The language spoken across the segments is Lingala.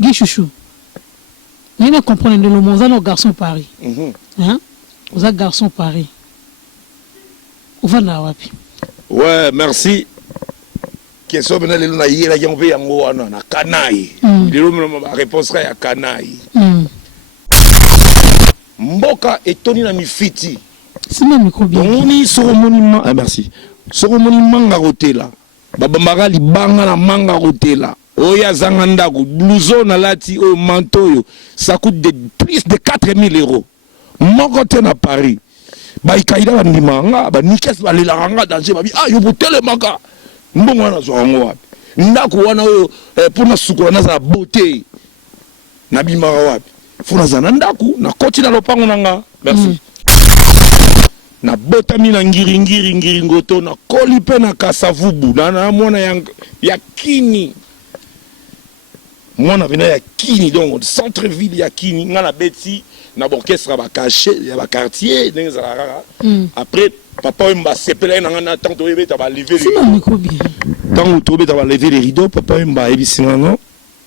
Guy Chouchou. Vous ne comprenez le mot, vous êtes un garçon Paris. Hein? Vous êtes garçon Paris. Vous êtes là, ouais, merci. Question maintenant, les gens qui ont fait un canaille. La réponse est à canaille. Mboka et Tony na mifiti. C'est ma micro bien. On y sur le monument. Ah, merci. Sur le monument manga hôtel. Babambara li banga na manga hôtel. Oya zanganda go blouson na lati au manteau. Ça coûte plus de 4000 euros. Mon côté na Paris. Ba ikaida ba ndimanga ba nikes ba lelanga danger ba bi ah yo botele manga. Mbongo na zo ngo wapi. Ndako wana oyo pour na sukula na za beauté. Na bimara wapi. Funa za ndako na koti na lopango nanga. Merci. Na botami na ngiri ngoto na koli pe na kasavubu na mwana ya kini mwana vena ya kini donc centre ville ya kini nga na beti na orchestre ba caché ya ba quartier ndenge za après papa mba sepela na nga tant to yebeta ba lever les rideaux tant to yebeta ba lever les rideaux papa mba yebisi non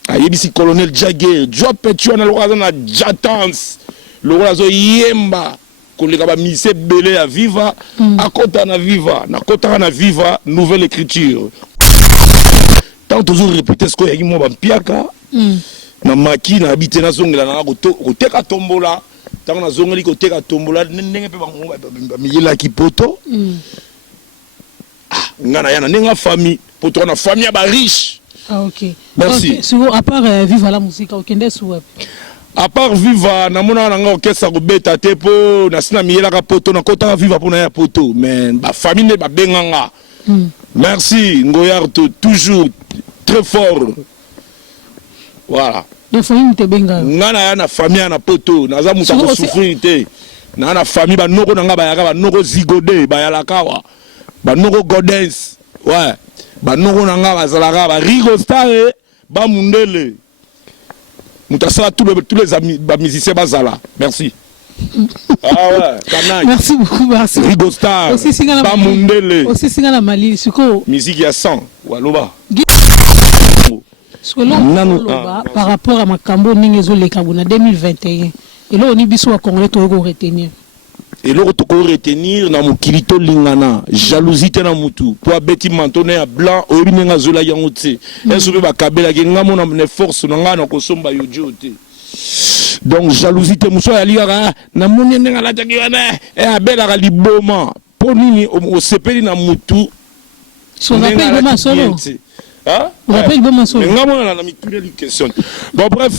ayebisi colonel Jagger job petu na lokaza na jatance lokaza yemba koleka ba mise belé à viva à kota na viva na kota na viva nouvelle écriture tant toujours répéter ce que yaki mo ba piaka na maki na habiter na zongela na koteka tombola tant na zongeli koteka tombola ndenge pe ba miyela ki poto ngana yana nenga famille poto na famille ba riche. Ah ok. Merci. Okay. So, à part vivre la musique au Kende sous à part viva na mona na orchestre ko beta te po na sina miyela ka poto na kota viva po na ya poto mais ba famille ba benganga. Merci Ngoyar toujours très fort. Voilà. De famille te benga. Ngana ya na famille na poto na za muta ko souffrir te. Na famille ba noko na nga ba yaka ba noko zigode ba ya lakawa. Ba noko godens. Ouais. Ba noko na nga ba zalaka ba Rigo Star ba mundele. Moutasala tous les amis musiciens bazala. Merci. Ah ouais, canaille. Merci beaucoup, merci. Rigo Star. Aussi singana ba mundele. Aussi singana Mali suko. Musique ya 100 waloba. Par rapport à ma cambo ningezo le kabuna 2021. Et là on y biso wa congolais to ko retenir. Et là to ko retenir na mukilito lingana, jalousie te na mutu. Po beti mantone ya blanc o binenga zola yango te. Enso ba kabela ke ngamo na force na ngana ko somba yojo te. Donc jalousie te muso ya liga na moni nenga la taki wana e abela ka liboma. Po nini o sepeli na mutu. So na pe boma solo. Hein? On appelle bon maçon. Question. Bon bref,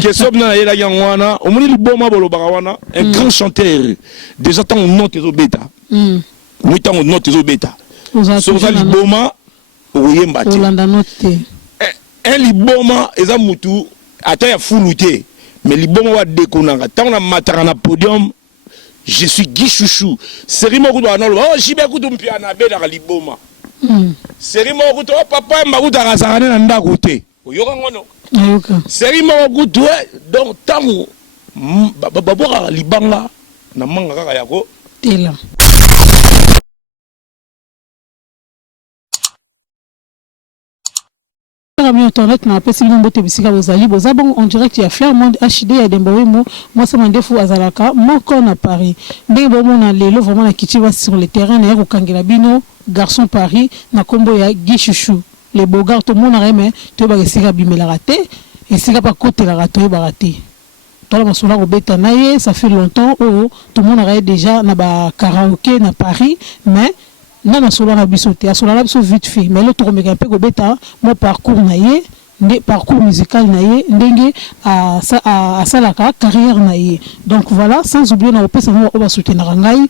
question na ela yangwana, o moni liboma bolo barawana, un grand chanteur. Déjà tant on note les obeta. Oui tant on note les obeta. Sur ça liboma o yemba te. Olanda note. Un liboma eza mutu ata ya fuluté. Mais liboma wa dekonanga. Tant on a matara na podium, je suis Guy Chouchou. Série mo kudo anolo. Oh jibe kudo mpia na bela liboma. Seri mo kuto papa makuta kasakane na ndako te oyoka ngono ayoka seri mo kuto donc tango baboka libanga na manga kaka yako tela internet na pesi ngombo te bisika bozali bozabon en direct ya Flairmont HD ya Dembowemo moi ça mandefu azalaka moko na Paris ndenge bomona lelo vraiment na kitiwa sur le terrain na ko kangela bino garçon Paris na kombo ya Guy Chouchou les bogards tout monde aime to ba esika bimela raté esika pa côté la raté ba raté tola masula ko beta naye ça fait longtemps tout le monde a déjà na ba karaoké na Paris mais non solo na biso te solo na biso vite fait mais le tourner un peu ko beta mon parcours naye ne parcours musical naye ndenge à salaka carrière naye donc voilà sans oublier na opesa mo ba soutenir ngai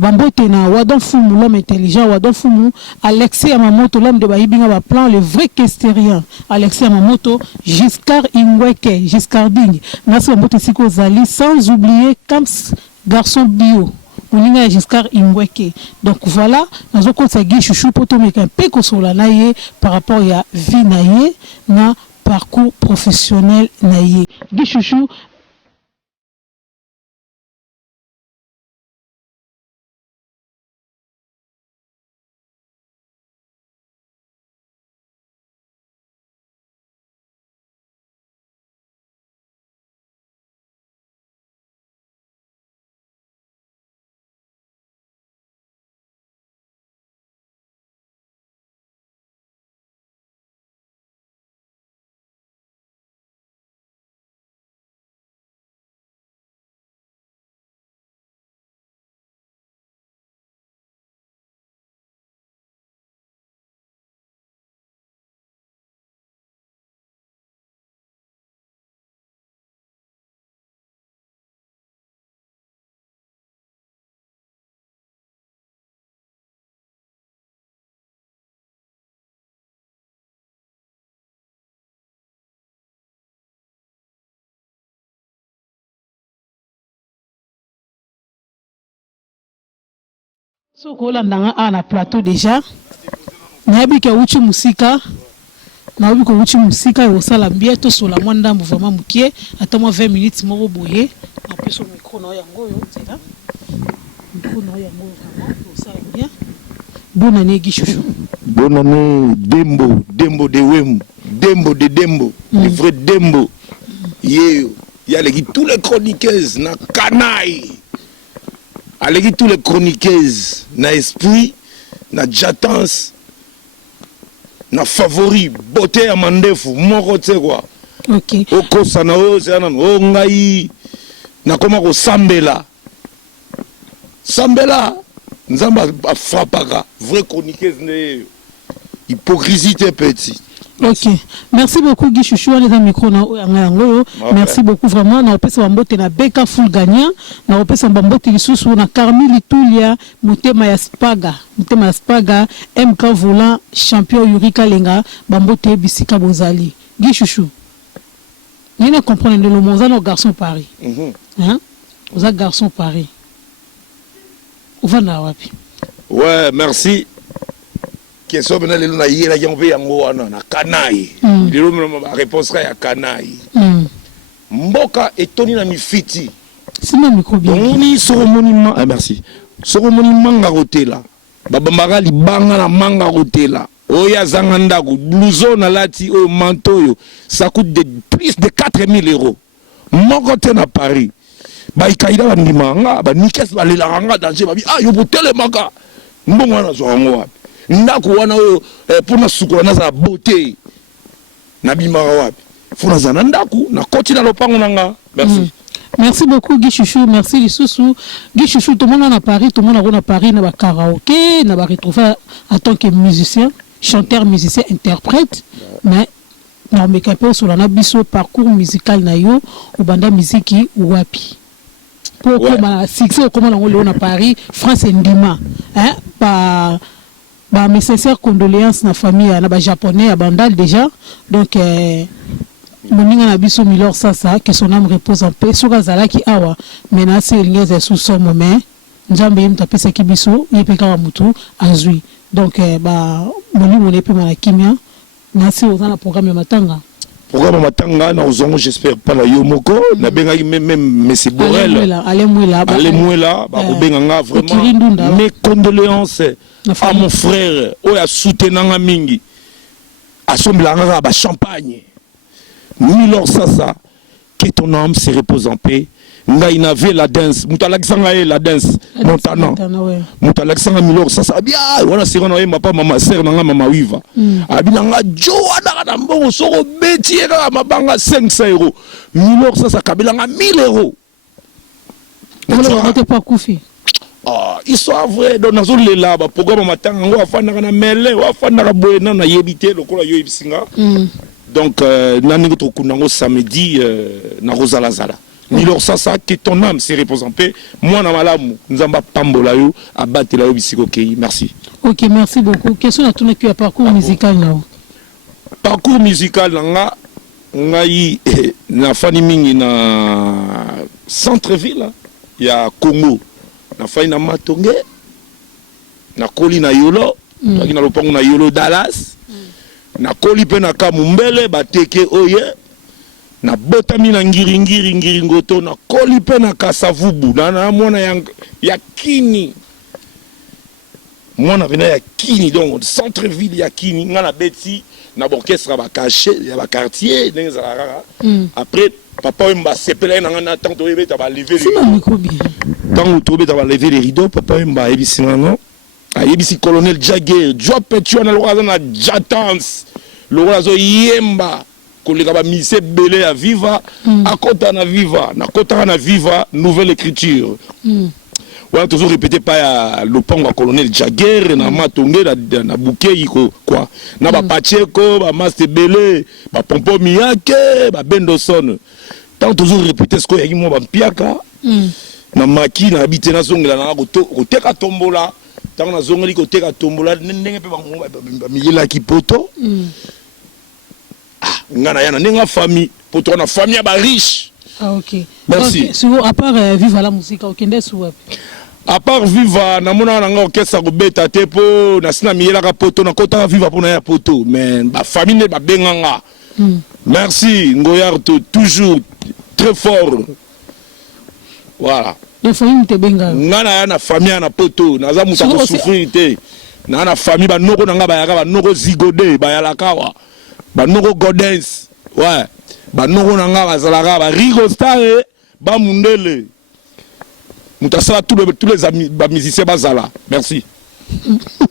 bambote na Wadon Fumu l'homme intelligent Wadon Fumu Alexis Yamamoto l'homme de Bahibinga ba plan le vrai questerien Alexis Yamamoto Giscard Ingweke Giscarding Nasi Yamamoto Siko Zali sans oublier Kams garçon bio Oninga Giscard Ingweke donc voilà nazo konsa Guy Chouchou poto meka pe ko sola naye par rapport ya vie naye na parcours professionnel naye Guy Chouchou Soko landanga na plateau déjà. Nabi ka uchi musika. Nabi ko uchi musika et osala mbieto sur la mwanda vraiment mukie. Attends-moi 20 minutes moko boye. Na peso micro na yango yo nzela. Micro na yango vraiment osala bien. Bonne année Guy Chouchou. Bonne année Dembo, Dembo de Wem, Dembo de Dembo, le vrai Dembo. Il y a tous les chroniqueuses na canaille. Allez tous les chroniqueuses na esprit, na jatance, na favori, beauté à mandefu, moko te quoi. OK. Oko sanao, o ngai na koma ko sambela. Sambela, nzamba frappaka, vrai chroniqueuse ne hypocrisie petit. Ok, merci beaucoup Guy Chouchou, on est dans le micro. Merci beaucoup vraiment. On a opé sa mbote na Beka Full Gagnant, on a opé sa mbote lisusu na Carmeli Tulia, Mutema ya Spaga, MK Volant, champion Yurika Lenga, Bambote Bisika Bozali. Guy Chouchou, vous ne comprenez le mot, vous êtes garçon Paris. Hein? Vous êtes garçon Paris. Où va na wapi? Ouais, merci. Question maintenant les na yela yambe yango wana na kanai. Lelo ma réponse ya kanai. Mboka etoni na mifiti. Sima micro bien. Oni soro monument, ah merci. Soro monument ngotela. Babambara libanga na manga hotela. Oya zanga ndako, blouson na lati o manteau yo, ça coûte plus de 4000 euros. Moko te na Paris. Ba ikaida ba ndimanga, ba nikes ba lelanga danger ba bi ah yo botele maka. Mbongo na zo ngo wapi. Ndako wana oyo pona sukula na za beauté na bimaka wapi fona za ndako na koti na lopango nanga. Merci. Merci beaucoup Guy Chouchou, merci Lissousou. Guy Chouchou, tout le monde à Paris, tout le monde à Paris, na ba karaoké, na ba retrouver en tant que musicien, chanteur, musicien, interprète, mais na me kapé sur la biso parcours musical na yo ou banda musique wapi. Pour comment succès comment on a Paris, France ndima, hein, pas bah mes sincères condoléances na famille na ba japonais à Bandal déjà donc moninga na biso Milor Sasa que son âme repose en paix sur Azala qui awa menace l'ingé sous son moment nzambe mtapesa kibiso yepeka wa mutu azui donc bah moni mon epe na kimia na si aux na programme matanga na ozongo j'espère pas la yomoko na benga même monsieur Borel alemwela ba benga nga vraiment mes condoléances à mon frère oya soutenanga mingi asomblanga ba champagne Milor Sasa que ton âme se repose en paix. Ngai nave la danse mutalakisanga la danse montana mutalakisanga Milor Sasa bien wana sira na papa mama sœur nanga mama wiva abinanga joana na mbongo soko betiera mabanga 500 euros Milor Sasa kabelanga 1000 euros on n'était pas koufi. Ah, histoire vrai donc nazo lela ba programme matanga ngo afanda na mele wa afanda ka boyena na yebité lokola yo ibisinga donc nani ko kunango samedi na Rosalazala Milor Sasa que ton âme se repose en paix moi na malamu nzamba pambola yo abatela yo bisiko kei merci. OK, merci beaucoup. Question na tourner que parcours musical là. Parcours musical nga ngai na fani mingi na centre-ville ya Congo. Na fai na Matonge na koli na Yolo na kina lopango na Yolo Dallas na koli pe na Kamumbele bateke oye na botami na ngiri ngoto na koli pe na Kasavubu na mwana ya Kini mwana vena ya Kini donc centre ville ya Kini nga na beti na orchestre ba caché ya ba quartier ndenge rara après papa mba sepela na ngana tant to yebeta ba lever tant to yebeta ba lever les rideaux papa mba ebisina non ayebisi colonel Jagger job petu na lokaza na jatance lokazo yemba koleka ba mise belé à viva akota na viva na kota na viva nouvelle écriture on a toujours répété pas le pont à colonel Jagger na Matonge na bouquet quoi na ba Pacheco ba Master Belé ba Pompo Miyake ba Bendoson tant toujours répété ce que yaki mo ba Piaka na maki na habité na zongela na ko teka tombola tant na zongeli ko teka tombola ndenge pe ba miyela ki poto ngana yana nenga famille poto na famille ba riche. Ah OK. Merci. Okay. So à part vivre la musique au Kende sou À part Viva, na mona na orchestre ko beta te po na sina miela ka poto na kota Viva pour na ya poto mais ba famille ba benganga. Merci Ngoyar toujours très fort. Voilà. La famille te benga. Ngana ya na famille na poto na za muta ko souffrir te. Na famille ba noko na nga ba ya ba noko zigode ba ya la kawa. Ba noko godens. Ouais. Ba noko na nga ba zalaka ba Rigo Star ba mundele. Moutasala tous les amis musiciens bazala. Merci.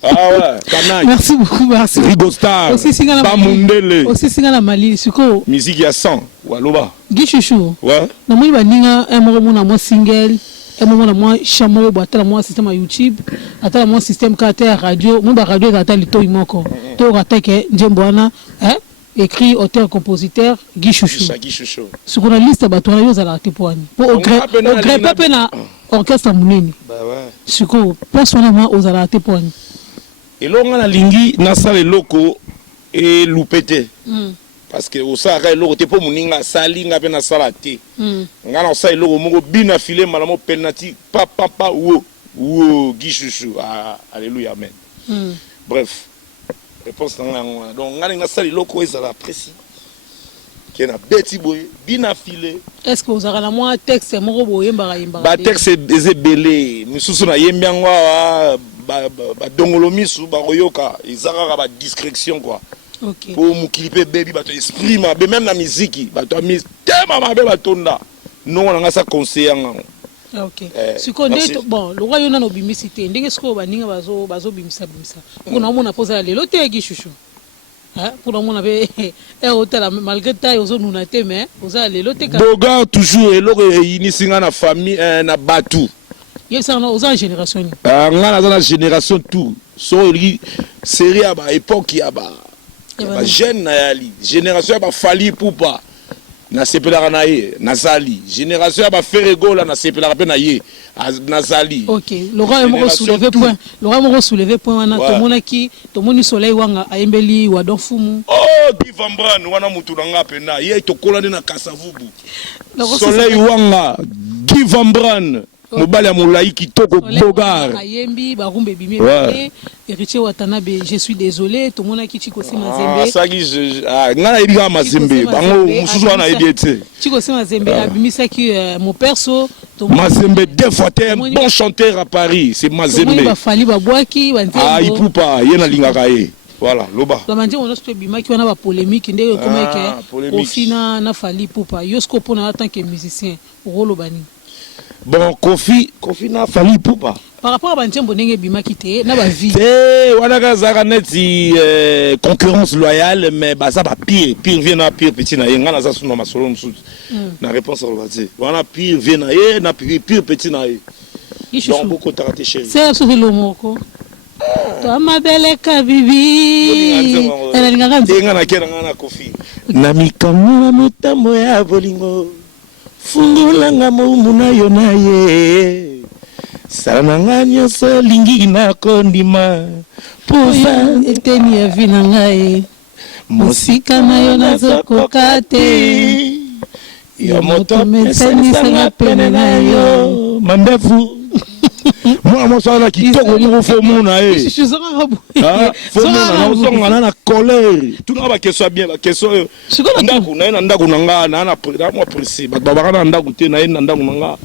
Ah ouais, canaille. Merci beaucoup, merci. Rigo Star. Aussi singa na mundele. Aussi singa na Mali, suko. Musique ya 100. Waloba. Guy Chouchou. Ouais. Na moni ba ninga un moment na moi single, un moment na moi chambre ba tala moi système YouTube, atala moi système carter radio, moi ba radio atala lito imoko. To rateke njembwana, écrit auteur compositeur Guy Chouchou. Guy Chouchou. Sur la liste ba tola yo za la tepoani. Au gré pe na orchestre munene. Bah ouais. Suko personnellement aux ala tepoani. Et là on a lingi na sale loko et loupete. Parce que au ça ka loko te po muninga sali nga pe na sala te. Nga na sala loko moko bina filé malamo penalty pa wo Guy Chouchou. Ah, alléluia amen. Bref. Réponse na donc nga sali loko ezala précis. Qui na beti boy bina filé. Est-ce que vous avez la moi texte moko boye mbara yimba? Ba texte ezebele misusu na yembiangwa ba dongolo misu ba royoka izaka ba discrétion quoi. OK. Pour mukilipe baby ba to esprit ma même na musique ba to mis tema ma be ba tonda. Non nga sa conseiller nga. OK. Sikondo bon, le roi yona no bimisité ndenge siko ba ninga bazo bimisa. Pour na mona poser lelo te Guy Chouchou. Pour le monde avait un hôtel malgré taille aux zones mais aux allées l'hôtel Boga toujours et l'autre inisinga na famille na batu il y a aux génération la génération tout so série à ba époque ya ba jeune na yali génération ba fali poupa na sepelaka na ye nazali génération ya ba ferego la na sepelaka pe na ye nazali. OK Laurent mo soulever point wana to mona ki to moni soleil wanga ayembeli wa don fumu oh Guy Vambran wana mutu nga pe na ye to kolani na Kasavubu soleil wanga Guy Vambran mobali ya molai kitoko bogar ayembi barumbe bimé héritier Watanabe je suis désolé to mona ki Chiko Mazembe sagi ngana ibiga Mazembe bango mususu wana ebiete Chiko Mazembe abimisa ki mon perso Mazembe deux fois un bon chanteur à Paris c'est Mazembe ba fali ba boaki banzembo ipupa yena lingaka ye voilà loba la manje on a ce bimaki wana ba polémique ndenge comment que ofina na fali pupa yosko pona en tant que musicien rolo bani. Bon, Kofi n'a fallu pour pas. Par rapport à Bantembo Nenge Bimakite, n'a pas vie. Wana Zaraneti concurrence loyale, mais bah ça va pire vient à pire petit na yenga na za sunu ma solo msu. Na réponse à l'obati. Wana pire vient na ye na pire petit na ye. Donc beaucoup t'arrêter chérie. C'est sur le moko. Toi ma belle kabibi. Yenga na kera na Kofi. Na mikamwa mutambo ya bolingo. Fungulanga mumuna yona ye Sananga nyoso lingi na kondima Pusa eteni ya vina ngai Musika na yona zoko kate Yomoto meseni sanga pene na yo Mandefu Mwa mosala kitoko mwa fomuna ye Fomuna na usonga na colère Tout na ba keso bien ba keso ndaku na ndaku nanga na mwa presi babaka na ndaku te na ndaku nanga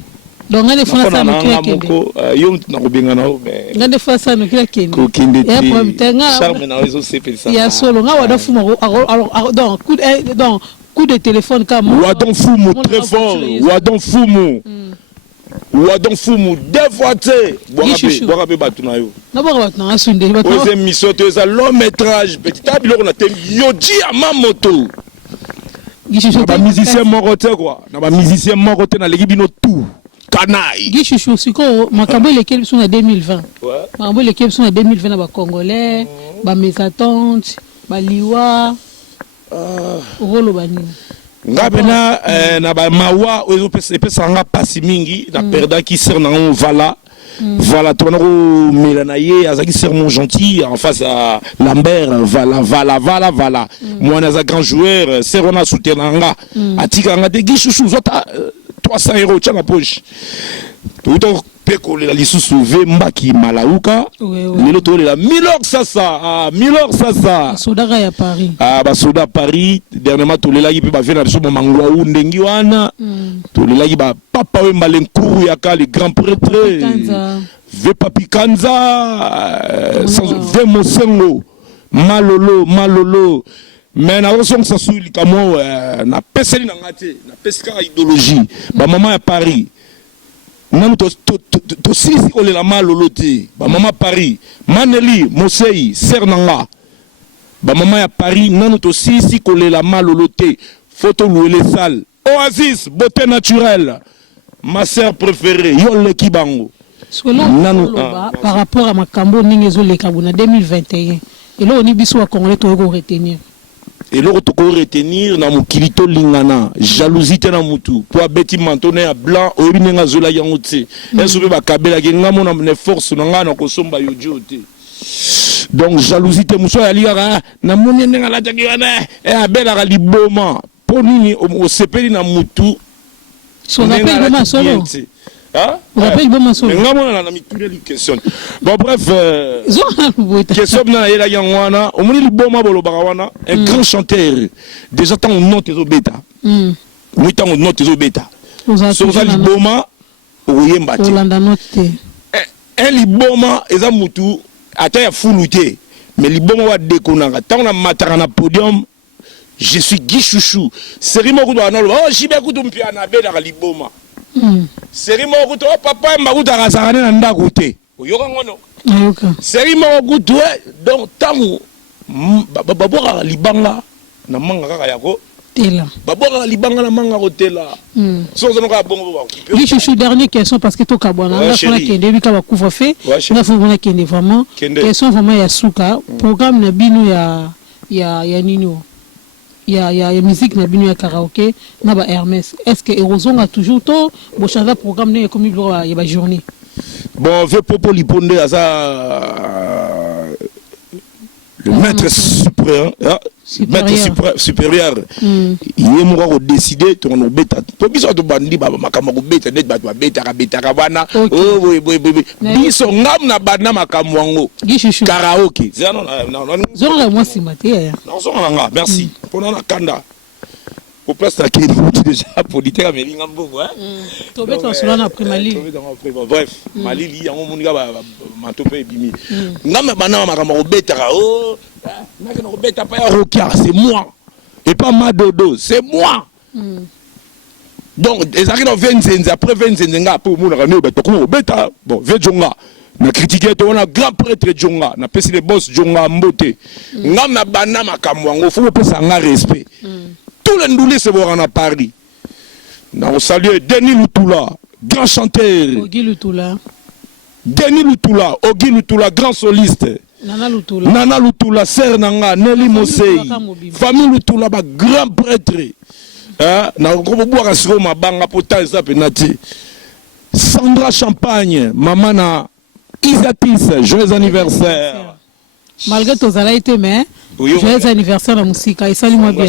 donc ngane fona sana moko yo na kubenga na be ngane fona sana kila kende ko kende ya problème charme na rezo sepe ça ya solo nga wada fuma alors donc coup de téléphone comme Wadon Fumu très fort Wadon Fumu Wadon Fumu deux fois te borabe batu na yo na borabe batu na sunde batu aux émissions tu as long métrage petit abilo na te yoji ama moto ba musicien morote quoi na ba musicien morote na leki bino tout canaille Guy Chouchou siko makambo lequel sont en 2020 makambo lequel sont en 2020 na ba congolais ba mésattente ba liwa rolo bani ngabena na ba mawa ozo pesa nga pasi mingi na perda ki ser na on vala voilà ton Mélana ye azaki serment gentil en face à Lambert voilà moi naza grand joueur serona soutenanga atika nga de Guy Chouchou zota 300 € tcha na poche tout Peko le la lisusu vemba ki malauka. Lelo to le la Milor Sasa. Milor Sasa. Soda ya Paris. Ba soda Paris dernièrement to le la yi pe ba vena biso mangwa u ndengi wana. To le la yi ba papa wemba lenkuru ya ka le grand prêtre. Ve Papi Kanza. Ve Mosengo. Malolo. Mais na osong sasu likamo na peseli na ngate na pesika idéologie ba maman ya Paris nanu to sisi ko le la malolo te ba maman Paris Maneli Mosei Sernanga ba maman ya Paris nanu to sisi ko le la malolo te photo louer les salles Oasis beauté naturelle ma sœur préférée Yole Kibango nanu par rapport à makambo ningezo le kabuna 2021 et là on y biso à Congolais to retenir. Et l'autre to retenir na mukilito lingana jalousie na mutu pour beti mantone ya blanc o binenga zola yangote esobe ba kabela ke ngamo na ne force na ngana ko somba yojo te donc jalousie te muso ya liga na moni nenga la taki wana e abela ka liboma ponini o sepeli na mutu so na pe boma solo. Hein? On rappelle bon masolo. Question. Bon bref, question na yela yangwana, o moni liboma bolo barawana, un grand chanteur. Déjà tant on note les bêta. Oui tant on note les bêta. So za liboma o yemba te. Olanda note. Un liboma eza mutu ata ya fuluté. Mais liboma wa dekonanga. Tant na matara na podium, je suis Guy Chouchou. Serimo ko do anolo. Oh jibe ko tumpi na bela liboma. Seri moko to papa mbakuta kasakane na ndako te oyoka ngono ayoka seri moko to donc tangu baboka libanga na manga kaka yako tela baboka libanga na manga ko tela so zo ka bongo ba Guy Chouchou dernière question parce que to kabwana on a kende bika ba couvre feu na faut vraiment kende vraiment question vraiment ya suka programme na bino ya nino il y a musique na bino ya karaoké na ba Hermès est-ce que Erozon a toujours to bo changer programme né comme il y a ba journée bon veut popo liponde asa le maître supérieur maître supérieur il est moko décider to no beta to biso to bandi ba makama ko beta net ba beta ka beta ka bana oh biso ngam na bana makamo wango karaoké non zonga moi simate non zonga nga merci pour na kanda pour place la qui déjà politique améringa mbogo hein to beta solo na primali bref malili yango moninga ba matope bimi ngam bana makama ko beta ka oh c'est moi et pas ma dodo, c'est moi. Donc les arrivent dans 25 après 25 pour mon bêta bon Jonga na critiquer on a grand prêtre Jonga na pesi les boss Jonga mbote ngam na bana makamwango faut pas ça respect tout le ndoulé c'est voir en Paris na on salue Denis Lutula grand chanteur Ogi Lutula Denis Lutula Ogi Lutula grand soliste Nana Lutula, Sœur Nanga, Nelly Mosei, famille Lutula, grand prêtre. Na ko boire sur ma banga potan ça penati. Sandra Champagne, maman na Isatis, joyeux anniversaire. Malgré tous à été mais joyeux anniversaire la musique, et salut moi bien.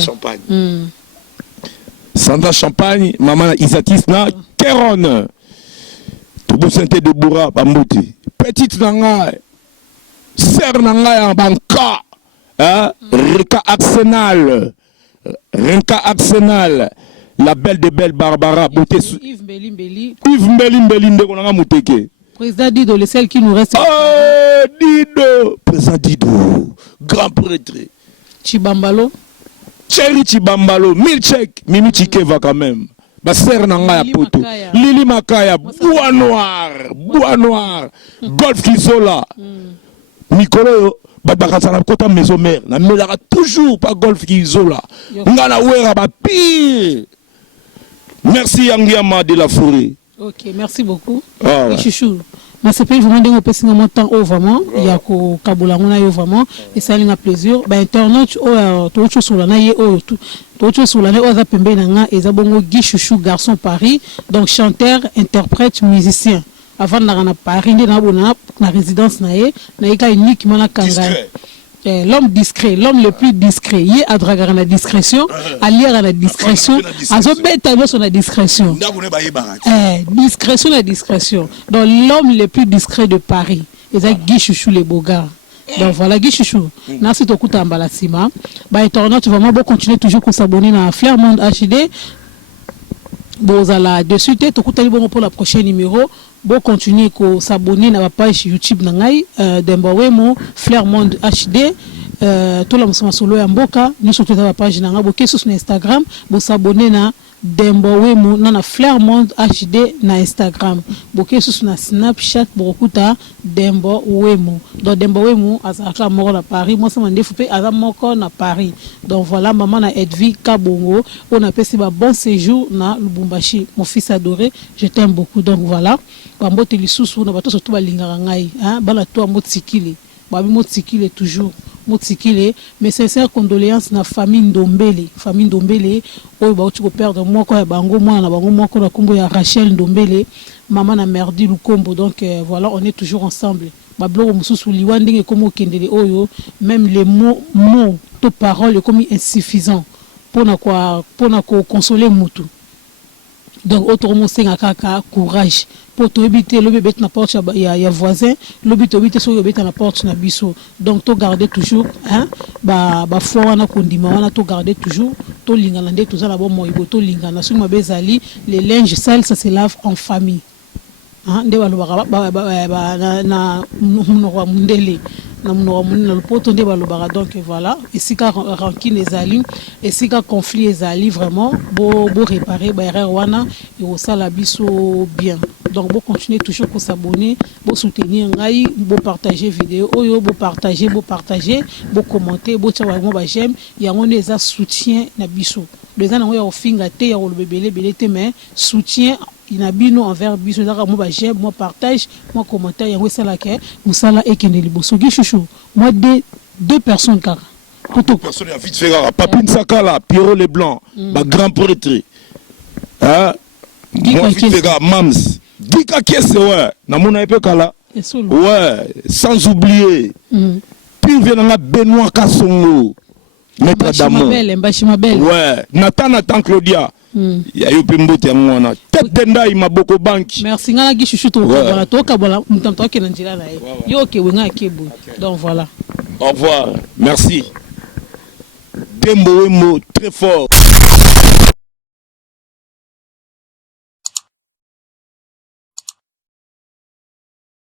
Sandra Champagne, maman na Isatis na Keron. Tout santé de Boura Bambouti. Petite Nanga Sœur Nanga en banca, Rika Arsenal, la belle de belle Barbara, Yves Mbeli, de Konanga Mouteke. Président Dido, le seul qui nous reste. Oh, Dido, Président Dido, grand prêtre. Chibambalo, Chéri Chibambalo, Milchek, Mimi Chikeva quand même. Ba Sœur Nanga ya poto, Lili Makaya, Bois Noir, Golf Kizola. Nicolo badakasana kota maison mère na melaka toujours pas golf qui isola ngana wera ba pire merci Yangiama de la forêt. OK, merci beaucoup. Chouchou ma c'est vraiment de passer un temps au vraiment il y a ko kabula ngona yo vraiment et ça a plaisir ba internet o to cho sur la na ye o to cho sur la o za pembe na nga ezabongo Guy Chouchou garçon Paris donc chanteur interprète musicien avant na Paris na résidence na ye na ika uniquement na kanga l'homme discret, l'homme le plus discret. Il a dragar la discrétion, à lire à la discrétion, à se sur la discrétion. Discrétion, la discrétion. Donc l'homme le plus discret de Paris, c'est Guy Chouchou les Bogards. Donc voilà, Guy Chouchou. Merci beaucoup Tambalasima. Bah internaute, vraiment bon continuer toujours à s'abonner à Flair Monde HD. Bon là dessus tu écoutez bon pour la prochaine numéro. Bon continuer à s'abonner à la page YouTube nangai Dembawemo Flair Monde HD. Tout le monde solo ya mboka nous surtout la page nanga boke sur Instagram bo s'abonner na Dembawemo na Flair Monde HD na Instagram boke sur na Snapchat bokuta Dembawemo donc Dembawemo azaka moko na Paris moi ça mande fupé azaka moko na Paris donc voilà maman na Edvi Kabongo on a passé ba bon séjour na Lubumbashi mon fils adoré je t'aime beaucoup donc voilà bambote lisusu na bato surtout balingaka ngai hein bala to motikile babi motikile toujours motikile mais sincère condoléances na famille Ndombele oyo ba uti ko perdre moko ya bango mwana na bango moko na kombo ya Rachel Ndombele maman na Merdi Lukombo donc voilà on est toujours ensemble ba bloko mususu liwandenge comme okendele oyo même les mots to paroles comme insuffisant pour na ko consoler mutu donc autrement c'est un courage pour te éviter le bébé na porte ya voisin le but éviter so bébé na porte na biso donc to garder toujours hein ba foi wana kondima wana to garder toujours to lingana nde to za la bon moyibo to lingana sur ma bezali les linges sales ça se lave en famille hein nde ba na munoro mundele na munoro munna le poto nde ba donc voilà et si ka rancune les alim et si ka conflit les ali vraiment beau réparer ba erreur wana et au sala biso bien donc bon continuer toujours pour s'abonner pour soutenir ngai pour partager vidéo oyo pour partager pour commenter pour tcha vraiment ba j'aime ya on les soutien na biso les ans on finga te ya le bébé te mais soutien inabino envers biso zaka moi j'aime moi partage moi commentaire ya ça la ke musala ekende liboso Guy Chouchou moi deux personnes car deux personnes a vite faire Papine Sakala Pierrot Leblanc ba grand prêtre hein moi vite faire Mams Dika Kesse ouais na mona epe kala ouais sans oublier puis vient Benoît Kassongo maître d'amour ouais Nathan Claudia ya yo pembote ya mwana tête denda ima boko banki merci ngala Guy Chouchou to voilà to kabala mutamto ke nanjila na yo ke wenga kebu donc voilà au revoir merci Dembawemo très fort